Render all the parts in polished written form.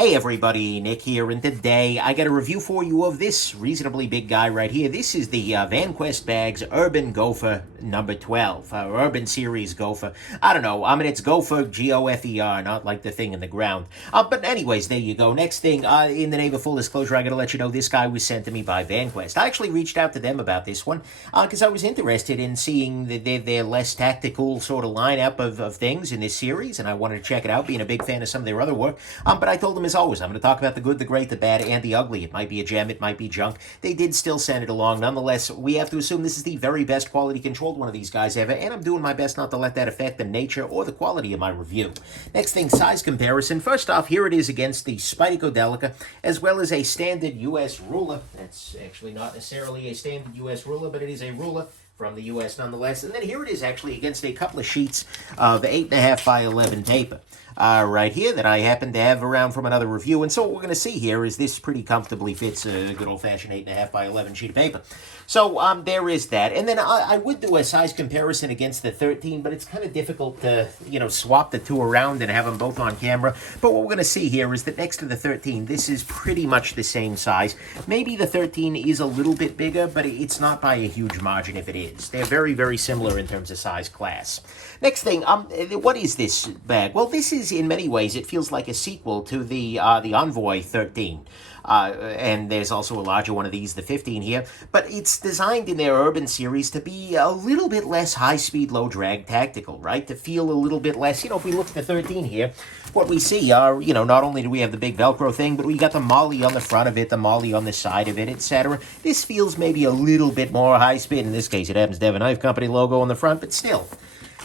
Hey everybody, Nick here, and today I got a review for you of this reasonably big guy right here. This is the Vanquest Bags Urban Gopher number 12, Urban Series GOFER. I don't know, it's Gopher, G-O-F-E-R, not like the thing in the ground. But anyways, there you go. Next thing, in the name of full disclosure, I gotta let you know this guy was sent to me by Vanquest. I actually reached out to them about this one, because I was interested in seeing their less tactical sort of lineup of things in this series, and I wanted to check it out, being a big fan of some of their other work. But I told them, as always, I'm going to talk about the good, the great, the bad, and the ugly. It might be a gem, it might be junk. They did still send it along. Nonetheless, we have to assume this is the very best quality controlled one of these guys ever, and I'm doing my best not to let that affect the nature or the quality of my review. Next thing, size comparison. First off, here it is against the Spyticodelica, as well as a standard U.S. ruler. That's actually not necessarily a standard U.S. ruler, but it is a ruler from the U.S. nonetheless. And then here it is actually against a couple of sheets of 8.5 by 11 paper. Right here that I happen to have around from another review. And so what we're going to see here is this pretty comfortably fits a good old-fashioned 8.5 by 11 sheet of paper. So there is that. And then I would do a size comparison against the 13, but it's kind of difficult to, swap the two around and have them both on camera. But what we're going to see here is that next to the 13, this is pretty much the same size. Maybe the 13 is a little bit bigger, but it's not by a huge margin if it is. They're very, very similar in terms of size class. Next thing, what is this bag? Well, this is, in many ways, it feels like a sequel to the Envoy 13. And there's also a larger one of these, the 15 here. But it's designed in their Urban series to be a little bit less high-speed, low-drag tactical, right? To feel a little bit less, if we look at the 13 here, what we see are, not only do we have the big Velcro thing, but we got the Molly on the front of it, the Molly on the side of it, etc. This feels maybe a little bit more high-speed. In this case, it happens to have a knife company logo on the front, but still,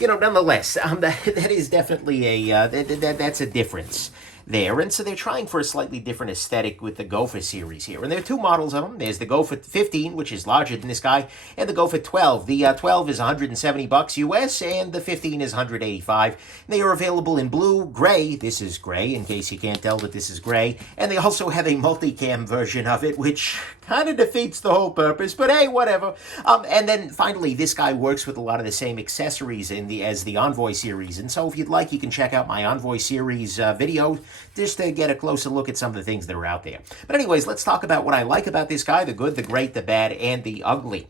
nonetheless, that is definitely that's a difference there. And so they're trying for a slightly different aesthetic with the Gopher series here. And there are two models of them. There's the Gopher 15, which is larger than this guy, and the Gopher 12. The 12 is $170 US, and the 15 is $185. They are available in blue, gray. This is gray, in case you can't tell that this is gray. And they also have a multicam version of it, which kind of defeats the whole purpose, but hey, whatever. And then finally, this guy works with a lot of the same accessories as the Envoy series. And so if you'd like, you can check out my Envoy series video just to get a closer look at some of the things that are out there. But anyways, let's talk about what I like about this guy, the good, the great, the bad, and the ugly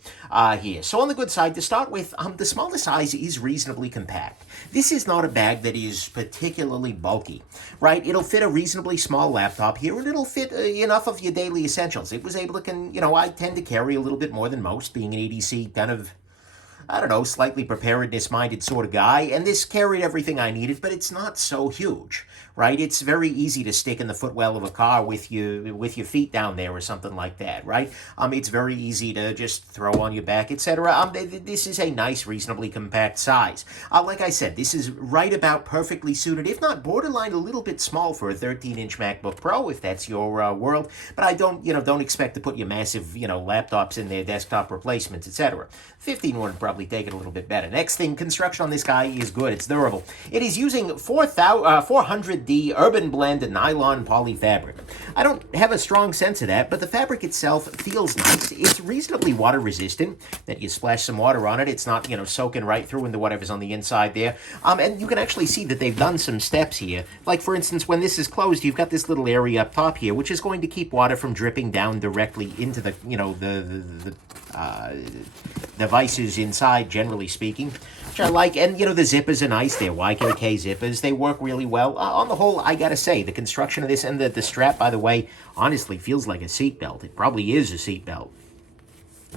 here. So on the good side, to start with, the smaller size is reasonably compact. This is not a bag that is particularly bulky, right? It'll fit a reasonably small laptop here, and it'll fit enough of your daily essentials. It was able to, I tend to carry a little bit more than most, being an ADC kind of, slightly preparedness-minded sort of guy, and this carried everything I needed, but it's not so huge, right? It's very easy to stick in the footwell of a car with your feet down there or something like that, right? It's very easy to just throw on your back, etc. This is a nice, reasonably compact size. Like I said, this is right about perfectly suited, if not borderline a little bit small for a 13-inch MacBook Pro, if that's your world, but I don't expect to put your massive, laptops in their desktop replacements, etc. 15 would probably take it a little bit better. Next thing, construction on this guy is good. It's durable. It is using 400D Urban Blend nylon poly fabric. I don't have a strong sense of that, but the fabric itself feels nice. It's reasonably water resistant. That you splash some water on it, it's not, soaking right through into whatever's on the inside there. And you can actually see that they've done some steps here. Like, for instance, when this is closed, you've got this little area up top here, which is going to keep water from dripping down directly into the, the devices inside, generally speaking, which I like. And, the zippers are nice. They're YKK zippers. They work really well. On the whole, I gotta say, the construction of this and the strap, by the way, honestly feels like a seatbelt. It probably is a seatbelt.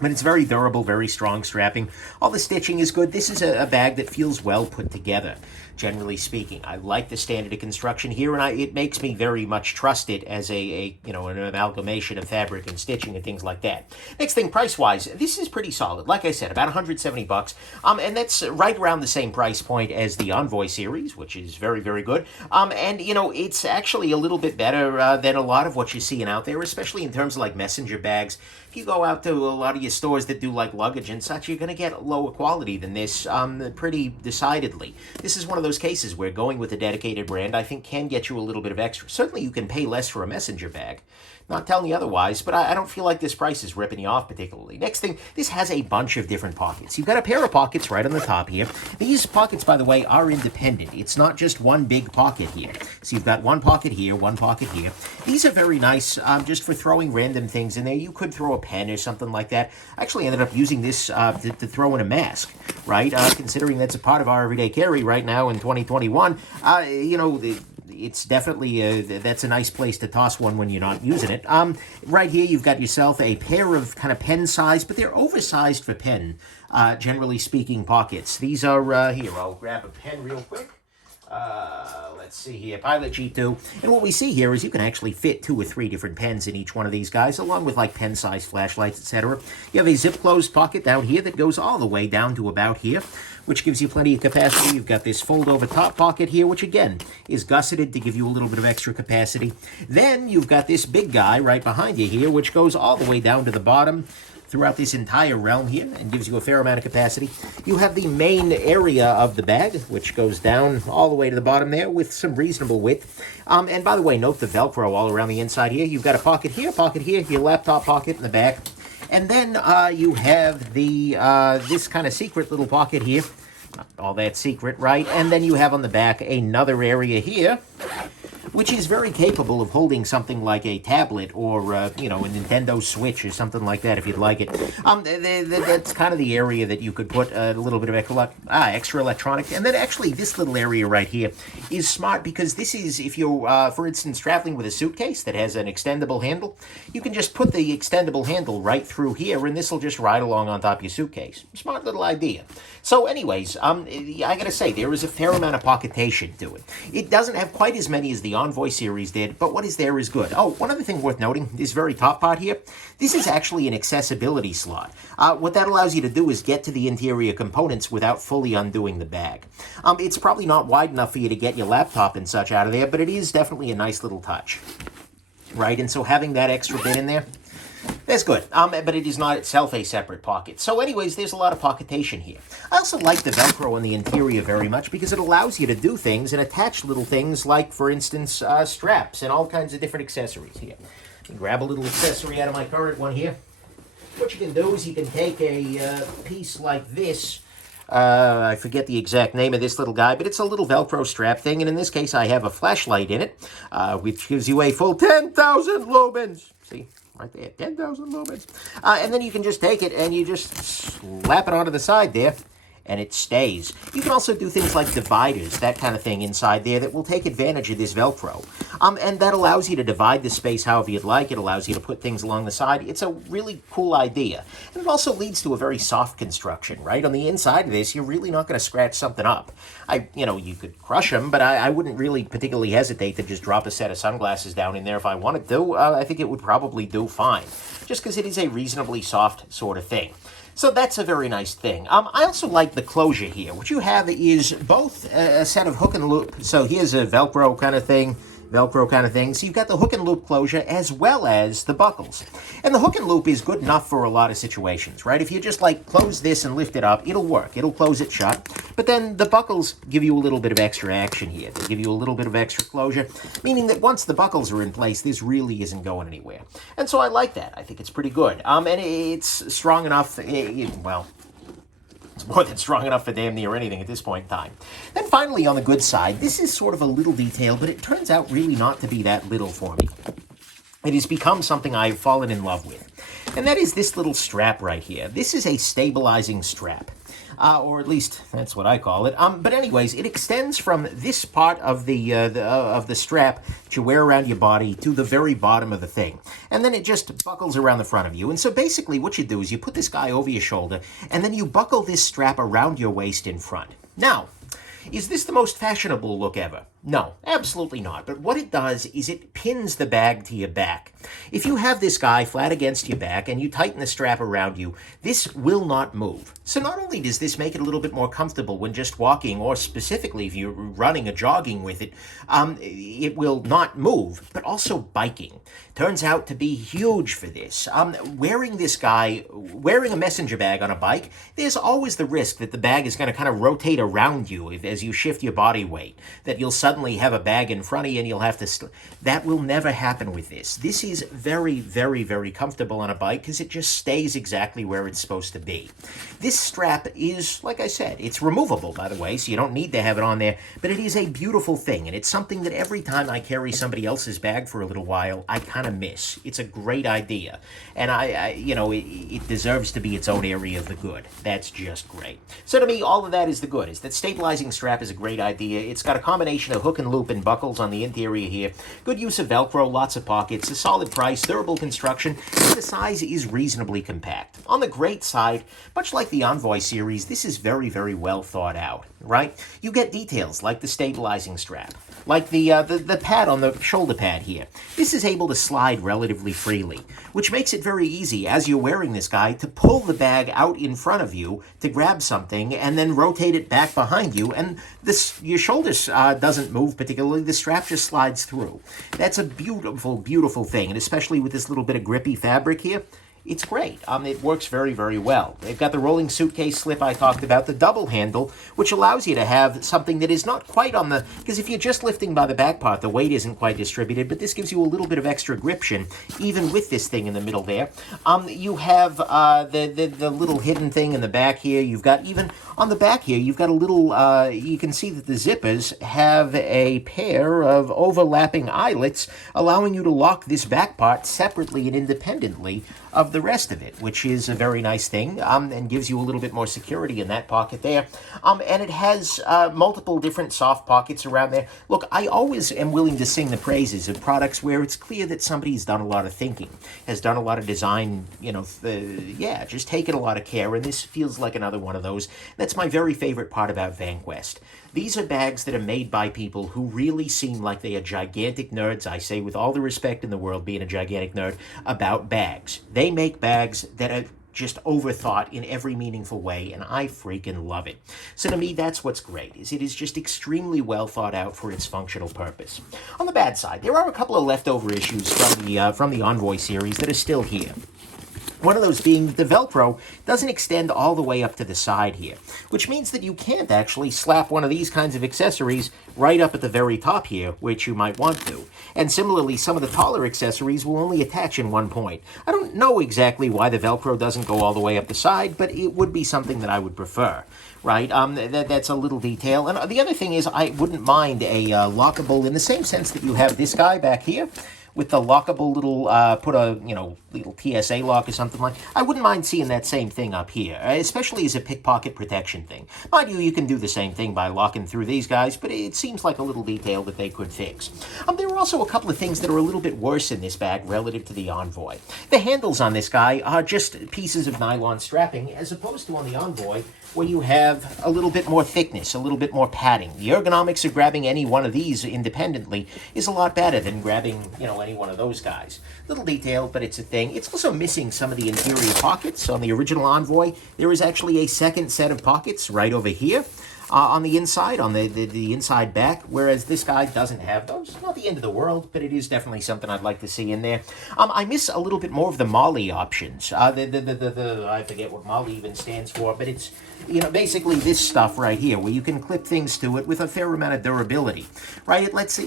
But it's very durable, very strong strapping. All the stitching is good. This is a bag that feels well put together, generally speaking. I like the standard of construction here, and it makes me very much trust it as an amalgamation of fabric and stitching and things like that. Next thing, price-wise, this is pretty solid. Like I said, about $170. And that's right around the same price point as the Envoy series, which is very, very good. And, it's actually a little bit better than a lot of what you're seeing out there, especially in terms of, like, messenger bags. If you go out to a lot of your stores that do, like, luggage and such, you're going to get lower quality than this pretty decidedly. This is one of those cases where going with a dedicated brand, I think, can get you a little bit of extra. Certainly you can pay less for a messenger bag. Not telling you otherwise, but I don't feel like this price is ripping you off particularly. Next thing, this has a bunch of different pockets. You've got a pair of pockets right on the top here. These pockets, by the way, are independent. It's not just one big pocket here. So you've got one pocket here, one pocket here. These are very nice just for throwing random things in there. You could throw a pen or something like that. I actually ended up using this to throw in a mask, right? Considering that's a part of our everyday carry right now in 2021, it's definitely, that's a nice place to toss one when you're not using it. Right here, you've got yourself a pair of kind of pen size, but they're oversized for pen, generally speaking, pockets. These are, here, I'll grab a pen real quick. Let's see here, Pilot G2. And what we see here is you can actually fit 2 or 3 different pens in each one of these guys, along with like pen-size flashlights, etc. You have a zip-closed pocket down here that goes all the way down to about here, which gives you plenty of capacity. You've got this fold-over top pocket here, which again is gusseted to give you a little bit of extra capacity. Then you've got this big guy right behind you here, which goes all the way down to the bottom throughout this entire realm here and gives you a fair amount of capacity. You have the main area of the bag, which goes down all the way to the bottom there with some reasonable width. And by the way, note the Velcro all around the inside here. You've got a pocket here, your laptop pocket in the back. And then you have the this kind of secret little pocket here. Not all that secret, right? And then you have on the back another area here, which is very capable of holding something like a tablet or, a Nintendo Switch or something like that, if you'd like it. That's kind of the area that you could put a little bit of extra electronic. And then actually this little area right here is smart because this is, if you're, for instance, traveling with a suitcase that has an extendable handle, you can just put the extendable handle right through here, and this will just ride along on top of your suitcase. Smart little idea. So anyways, I gotta say, there is a fair amount of pocketation to it. It doesn't have quite as many as the Envoy series did, but what is there is good. Oh, one other thing worth noting, this very top part here, this is actually an accessibility slot. What that allows you to do is get to the interior components without fully undoing the bag. It's probably not wide enough for you to get your laptop and such out of there, but it is definitely a nice little touch, right? And so having that extra bit in there, that's good, but it is not itself a separate pocket. So anyways, there's a lot of pocketation here. I also like the Velcro on the interior very much because it allows you to do things and attach little things like, for instance, straps and all kinds of different accessories here. Grab a little accessory out of my current one here. What you can do is you can take a piece like this. I forget the exact name of this little guy, but it's a little Velcro strap thing, and in this case I have a flashlight in it, which gives you a full 10,000 lumens. See? Right there, 10,000 lumens. And then you can just take it and you just slap it onto the side there, and it stays. You can also do things like dividers, that kind of thing inside there that will take advantage of this Velcro. And that allows you to divide the space however you'd like. It allows you to put things along the side. It's a really cool idea. And it also leads to a very soft construction, right? On the inside of this, you're really not going to scratch something up. You could crush them, but I wouldn't really particularly hesitate to just drop a set of sunglasses down in there if I wanted to. I think it would probably do fine, just because it is a reasonably soft sort of thing. So that's a very nice thing. I also like the closure here. What you have is both a set of hook and loop. So here's a Velcro kind of thing. So you've got the hook and loop closure as well as the buckles. And the hook and loop is good enough for a lot of situations, right? If you just like close this and lift it up, it'll work. It'll close it shut. But then the buckles give you a little bit of extra action here. They give you a little bit of extra closure, meaning that once the buckles are in place, this really isn't going anywhere. And so I like that. I think it's pretty good. And it's strong enough, it's more than strong enough for damn near anything at this point in time. Then finally, on the good side, this is sort of a little detail, but it turns out really not to be that little for me. It has become something I've fallen in love with. And that is this little strap right here. This is a stabilizing strap. Or at least that's what I call it. But anyways, it extends from this part of the strap that you wear around your body to the very bottom of the thing. And then it just buckles around the front of you. And so basically what you do is you put this guy over your shoulder, and then you buckle this strap around your waist in front. Now, is this the most fashionable look ever? No, absolutely not. But what it does is it pins the bag to your back. If you have this guy flat against your back and you tighten the strap around you, this will not move. So not only does this make it a little bit more comfortable when just walking, or specifically if you're running or jogging with it, it will not move, but also biking. Turns out to be huge for this. Wearing a messenger bag on a bike, there's always the risk that the bag is going to kind of rotate around you as you shift your body weight, that you'll suddenly have a bag in front of you and you'll have to... That will never happen with this. This is very, very, very comfortable on a bike because it just stays exactly where it's supposed to be. This strap is, like I said, it's removable, by the way, so you don't need to have it on there, but it is a beautiful thing, and it's something that every time I carry somebody else's bag for a little while, I kind of miss. It's a great idea, and it deserves to be its own area of the good. That's just great. So to me, all of that is the good. Is that stabilizing strap is a great idea. It's got a combination of hook and loop and buckles on the interior here. Good use of Velcro, lots of pockets, a solid price, durable construction, and the size is reasonably compact. On the great side, much like the Envoy series, this is very, very well thought out, right? You get details like the stabilizing strap, like the pad on the shoulder pad here. This is able to slide relatively freely, which makes it very easy as you're wearing this guy to pull the bag out in front of you to grab something and then rotate it back behind you, and your shoulders doesn't move particularly. The strap just slides through. That's a beautiful, beautiful thing, and especially with this little bit of grippy fabric here, it's great. It works very, very well. They've got the rolling suitcase slip I talked about, the double handle, which allows you to have something that is not quite on the... Because if you're just lifting by the back part, the weight isn't quite distributed, but this gives you a little bit of extra gription, even with this thing in the middle there. You have the little hidden thing in the back here. You've got, even on the back here, you've got a little... you can see that the zippers have a pair of overlapping eyelets, allowing you to lock this back part separately and independently of the rest of it, which is a very nice thing, and gives you a little bit more security in that pocket there. And it has multiple different soft pockets around there. Look, I always am willing to sing the praises of products where it's clear that somebody's done a lot of thinking, has done a lot of design, just taken a lot of care, and this feels like another one of those. That's my very favorite part about Vanquest. These are bags that are made by people who really seem like they are gigantic nerds, I say with all the respect in the world, being a gigantic nerd, about bags. They make bags that are just overthought in every meaningful way, and I freaking love it. So to me, that's what's great, is it is just extremely well thought out for its functional purpose. On the bad side, there are a couple of leftover issues from the Envoy series that are still here. One of those being that the Velcro doesn't extend all the way up to the side here, which means that you can't actually slap one of these kinds of accessories right up at the very top here, which you might want to. And similarly, some of the taller accessories will only attach in one point. I don't know exactly why the Velcro doesn't go all the way up the side, but it would be something that I would prefer, right? That's a little detail. And the other thing is, I wouldn't mind a lockable, in the same sense that you have this guy back here, with the lockable little, put a, little TSA lock or something like. I wouldn't mind seeing that same thing up here, especially as a pickpocket protection thing. Mind you, you can do the same thing by locking through these guys, but it seems like a little detail that they could fix. There are also a couple of things that are a little bit worse in this bag relative to the Envoy. The handles on this guy are just pieces of nylon strapping, as opposed to on the Envoy, where you have a little bit more thickness, a little bit more padding. The ergonomics of grabbing any one of these independently is a lot better than grabbing, any one of those guys. Little detail, but it's a thing. It's also missing some of the interior pockets. On the original Envoy, there is actually a second set of pockets right over here. On the inside, on the inside back, whereas this guy doesn't have those. Not the end of the world, but it is definitely something I'd like to see in there. I miss a little bit more of the MOLLE options. I forget what MOLLE even stands for, but it's, basically this stuff right here, where you can clip things to it with a fair amount of durability, right? It lets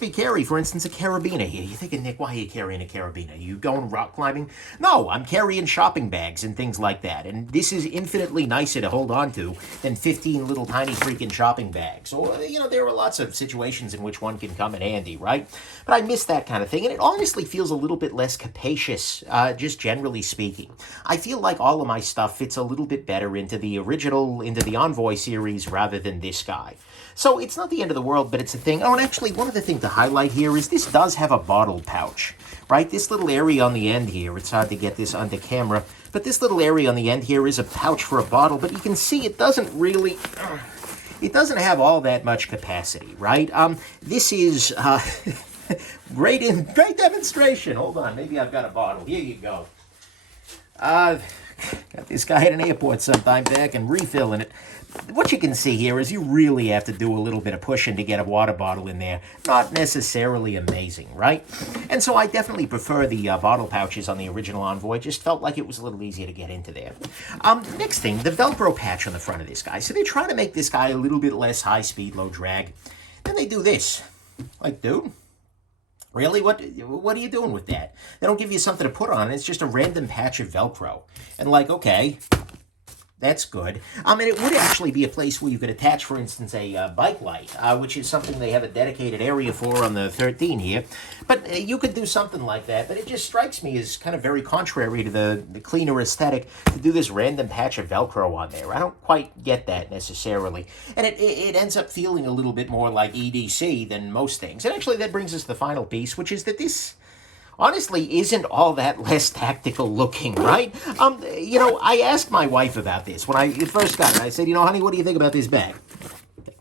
me carry, for instance, a carabiner here. You're thinking, Nick, why are you carrying a carabiner? You going rock climbing? No, I'm carrying shopping bags and things like that, and this is infinitely nicer to hold on to than 15 little tiny freaking shopping bags. Or, there are lots of situations in which one can come in handy, right? But I miss that kind of thing, and it honestly feels a little bit less capacious, just generally speaking. I feel like all of my stuff fits a little bit better into the Envoy series rather than this guy. So it's not the end of the world, but it's a thing. Oh, and actually, one other thing to highlight here is this does have a bottle pouch, right? This little area on the end here, it's hard to get this onto camera, but this little area on the end here is a pouch for a bottle, but you can see it doesn't really... it doesn't have all that much capacity, right? This is great demonstration. Hold on, maybe I've got a bottle. Here you go. Got this guy at an airport sometime back and refilling it. What you can see here is you really have to do a little bit of pushing to get a water bottle in there. Not necessarily amazing, right? And so I definitely prefer the bottle pouches on the original Envoy. Just felt like it was a little easier to get into there. Next thing, the Velcro patch on the front of this guy. So they're trying to make this guy a little bit less high speed, low drag. Then they do this. Like, dude, really? What are you doing with that? They don't give you something to put on. It's just a random patch of Velcro. And like, okay, that's good. And it would actually be a place where you could attach, for instance, a bike light, which is something they have a dedicated area for on the 13 here. But you could do something like that. But it just strikes me as kind of very contrary to the cleaner aesthetic to do this random patch of Velcro on there. I don't quite get that necessarily. And it ends up feeling a little bit more like EDC than most things. And actually that brings us to the final piece, which is that this honestly isn't all that less tactical looking, right? You know, I asked my wife about this when I first got it. I said, you know, honey, what do you think about this bag?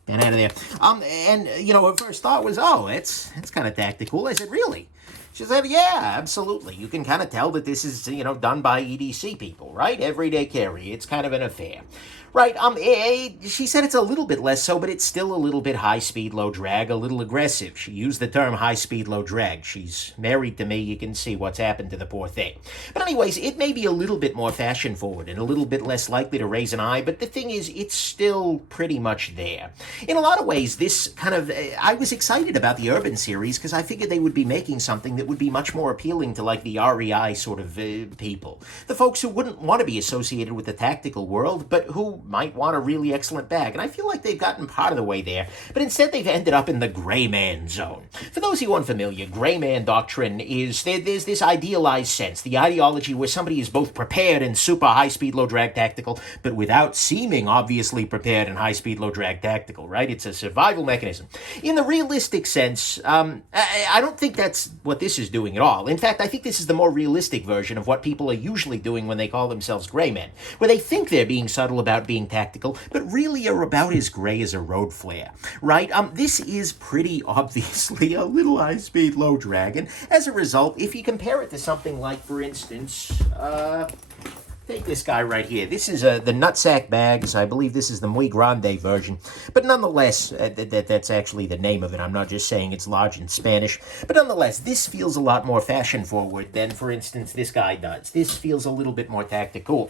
Get out of there. And, you know, her first thought was, oh, it's kind of tactical. I said, really? She said, yeah, absolutely. You can kind of tell that this is, you know, done by EDC people, right? Everyday carry. It's kind of an affair. Right, she said it's a little bit less so, but it's still a little bit high speed, low drag, a little aggressive. She used the term high speed, low drag. She's married to me. You can see what's happened to the poor thing. But anyways, it may be a little bit more fashion forward and a little bit less likely to raise an eye, but the thing is, it's still pretty much there. In a lot of ways, this kind of, I was excited about the Urban series because I figured they would be making something that would be much more appealing to like the REI sort of people. The folks who wouldn't want to be associated with the tactical world, but who might want a really excellent bag. And I feel like they've gotten part of the way there, but instead they've ended up in the gray man zone. For those of you unfamiliar, gray man doctrine is there's this idealized sense, the ideology where somebody is both prepared and super high-speed, low-drag tactical, but without seeming obviously prepared and high-speed, low-drag tactical, right? It's a survival mechanism. In the realistic sense, I don't think that's what this is doing at all. In fact, I think this is the more realistic version of what people are usually doing when they call themselves gray men, where they think they're being subtle about being tactical, but really are about as gray as a road flare, right? This is pretty obviously a little high-speed, low-drag, and as a result, if you compare it to something like, for instance, take this guy right here. This is the Nutsack Bags. I believe this is the Muy Grande version. But nonetheless, that's actually the name of it. I'm not just saying it's large in Spanish. But nonetheless, this feels a lot more fashion-forward than, for instance, this guy does. This feels a little bit more tactical.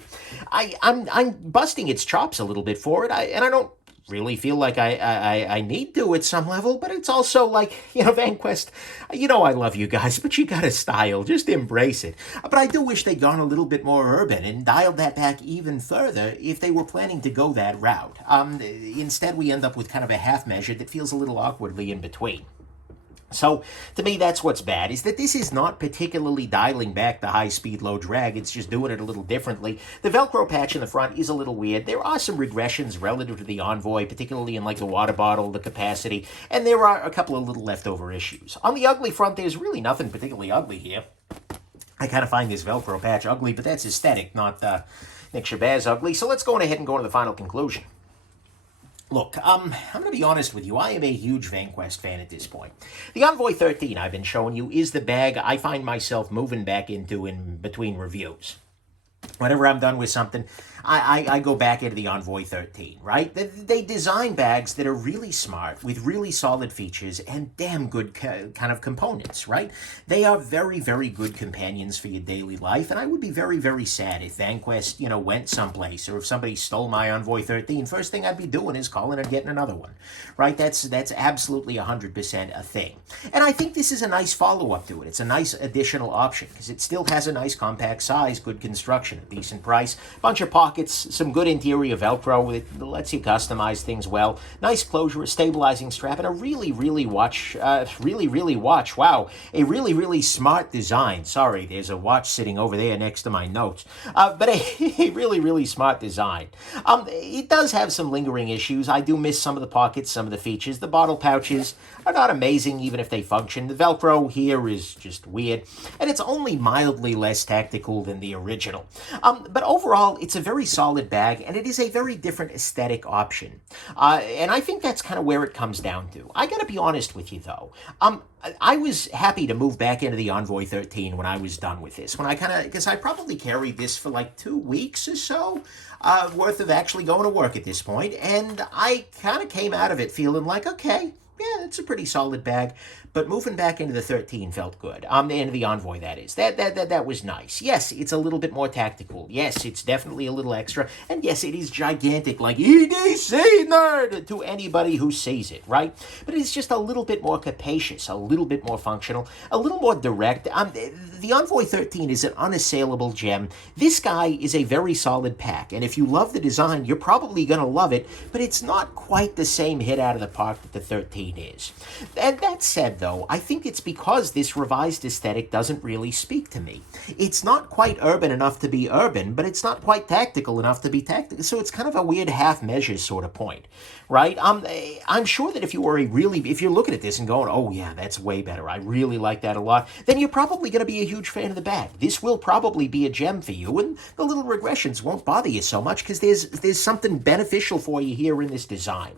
I'm busting its chops a little bit for it, and I don't really feel like I need to at some level, but it's also like, you know, Vanquest, you know I love you guys, but you got a style, just embrace it. But I do wish they'd gone a little bit more urban and dialed that back even further if they were planning to go that route. Instead, we end up with kind of a half measure that feels a little awkwardly in between. So, to me, that's what's bad, is that this is not particularly dialing back the high-speed, low-drag. It's just doing it a little differently. The Velcro patch in the front is a little weird. There are some regressions relative to the Envoy, particularly in, like, the water bottle, the capacity, and there are a couple of little leftover issues. On the ugly front, there's really nothing particularly ugly here. I kind of find this Velcro patch ugly, but that's aesthetic, not Nick Shabazz ugly. So let's go ahead and go to the final conclusion. Look, I'm going to be honest with you. I am a huge Vanquest fan at this point. The Envoy 13 I've been showing you is the bag I find myself moving back into in between reviews. Whenever I'm done with something, I go back into the Envoy 13, right? They design bags that are really smart, with really solid features, and damn good kind of components, right? They are very, very good companions for your daily life, and I would be very, very sad if Vanquest, you know, went someplace, or if somebody stole my Envoy 13, first thing I'd be doing is calling and getting another one, right? That's absolutely 100% a thing. And I think this is a nice follow-up to it. It's a nice additional option, because it still has a nice compact size, good construction, a decent price, bunch of pockets, some good interior Velcro that lets you customize things well, nice closure, a stabilizing strap, and a really smart design. Sorry, there's a watch sitting over there next to my notes, but a really smart design. It does have some lingering issues. I do miss some of the pockets, some of the features. The bottle pouches are not amazing, even if they function. The Velcro here is just weird, and it's only mildly less tactical than the original. But overall, it's a very solid bag, and it is a very different aesthetic option. And I think that's kind of where it comes down to. I gotta be honest with you, though. I was happy to move back into the Envoy 13 when I was done with this. Because I probably carried this for like 2 weeks or so worth of actually going to work at this point, and I kind of came out of it feeling like, okay, yeah, it's a pretty solid bag. But moving back into the 13 felt good. Into the Envoy, that is. That was nice. Yes, it's a little bit more tactical. Yes, it's definitely a little extra. And yes, it is gigantic, like EDC nerd to anybody who sees it, right? But it's just a little bit more capacious, a little bit more functional, a little more direct. The Envoy 13 is an unassailable gem. This guy is a very solid pack. And if you love the design, you're probably going to love it. But it's not quite the same hit out of the park that the 13 is. And that said, though, I think it's because this revised aesthetic doesn't really speak to me. It's not quite urban enough to be urban, but it's not quite tactical enough to be tactical. So it's kind of a weird half measures sort of point, right? I'm sure that if you're looking at this and going, oh yeah, that's way better, I really like that a lot, then you're probably going to be a huge fan of the bag. This will probably be a gem for you, and the little regressions won't bother you so much because there's something beneficial for you here in this design.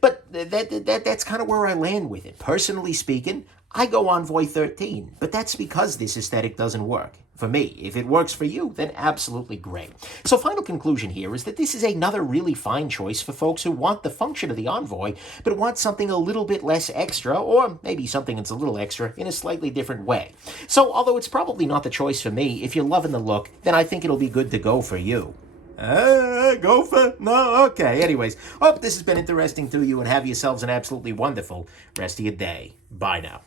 But that's kind of where I land with it. Personally speaking, I go Envoy 13, but that's because this aesthetic doesn't work for me. If it works for you, then absolutely great. So final conclusion here is that this is another really fine choice for folks who want the function of the Envoy, but want something a little bit less extra, or maybe something that's a little extra in a slightly different way. So although it's probably not the choice for me, if you're loving the look, then I think it'll be good to go for you. Gopher? No? Okay. Anyways, hope this has been interesting to you, and have yourselves an absolutely wonderful rest of your day. Bye now.